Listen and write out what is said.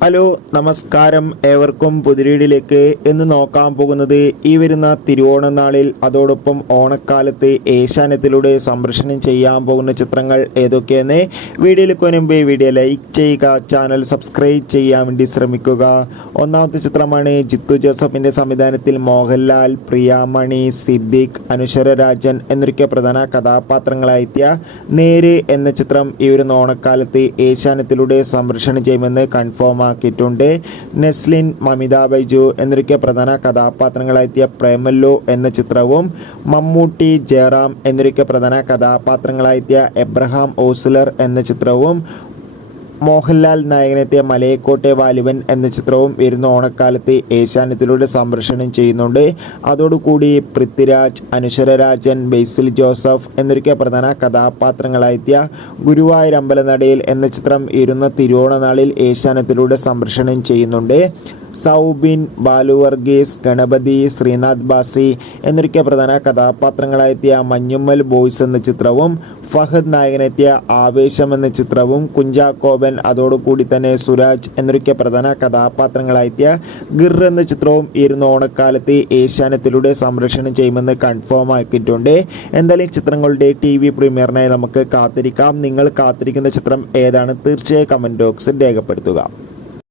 Hello നമസ്കാരം ഏവർക്കും പുതിരീടിലേക്ക്. എന്ന് നോക്കാൻ പോകുന്നത് ഈ വരുന്ന തിരുവോണനാളിൽ അതോടൊപ്പം ഓണക്കാലത്ത് ഏഷ്യാനത്തിലൂടെ സംപ്രേഷണം ചെയ്യാൻ പോകുന്ന ചിത്രങ്ങൾ ഏതൊക്കെയെന്ന് വീഡിയോയിലേക്ക് മുൻപ് വീഡിയോ ലൈക്ക് ചെയ്യുക ചാനൽ സബ്സ്ക്രൈബ് ചെയ്യാൻ വേണ്ടി ശ്രമിക്കുക. ഒന്നാമത്തെ ചിത്രമാണ് ജിത്തു ജോസഫിന്റെ സംവിധാനത്തിൽ മോഹൻലാൽ പ്രിയാമണി സിദ്ദിഖ് അനുശ്വര രാജൻ എന്നൊക്കെ പ്രധാന കഥാപാത്രങ്ങളായെത്തിയ നേര് എന്ന ചിത്രം ഈ ഒരു ഓണക്കാലത്ത് ഏഷ്യാനത്തിലൂടെ സംപ്രേഷണം ചെയ്യുമെന്ന് കൺഫേം ആക്കിയിട്ടുണ്ട് നെസ്ലിൻ മമിത ബൈജു എന്നിവയ്ക്ക് പ്രധാന കഥാപാത്രങ്ങളായെത്തിയ പ്രേമല്ലോ എന്ന ചിത്രവും മമ്മൂട്ടി ജയറാം എന്നിവയ്ക്ക് പ്രധാന കഥാപാത്രങ്ങളായെത്തിയ എബ്രഹാം ഓസ്ലർ എന്ന ചിത്രവും മോഹൻലാൽ നായകനെത്തിയ മലയക്കോട്ടെ വാലിബൻ എന്ന ചിത്രവും വരുന്ന ഓണക്കാലത്ത് ഏഷ്യാനെറ്റിലൂടെ സംപ്രേഷണം ചെയ്യുന്നുണ്ട്. അതോടുകൂടി പൃഥ്വിരാജ് അനുശ്വരരാജൻ ബെയ്സിൽ ജോസഫ് എന്നൊക്കെ പ്രധാന കഥാപാത്രങ്ങളായെത്തിയ ഗുരുവായൂർ അമ്പലനടയിൽ എന്ന ചിത്രം ഇരുന്ന തിരുവോണനാളിൽ ഏഷ്യാനെറ്റിലൂടെ സംപ്രേഷണം ചെയ്യുന്നുണ്ട്. സൗബിൻ ബാലു വർഗീസ് ഗണപതി ശ്രീനാഥ് ബാസി എന്നിവയ്ക്ക് പ്രധാന കഥാപാത്രങ്ങളായെത്തിയ മഞ്ഞുമ്മൽ ബോയ്സ് എന്ന ചിത്രവും ഫഹദ് നായകനെത്തിയ ആവേശം എന്ന ചിത്രവും കുഞ്ചാക്കോബൻ അതോടുകൂടി തന്നെ സുരാജ് എന്നിവയ്ക്ക് പ്രധാന കഥാപാത്രങ്ങളായെത്തിയ ഗിർ എന്ന ചിത്രവും ഇരുന്ന ഓണക്കാലത്ത് ഏഷ്യാനത്തിലൂടെ സംരക്ഷണം ചെയ്യുമെന്ന് കൺഫേം ആക്കിയിട്ടുണ്ട്. എന്തായാലും ചിത്രങ്ങളുടെ ടി വി പ്രീമിയറിനായി നമുക്ക് കാത്തിരിക്കാം. നിങ്ങൾ കാത്തിരിക്കുന്ന ചിത്രം ഏതാണ്? തീർച്ചയായും കമന്റ് ബോക്സിൽ രേഖപ്പെടുത്തുക.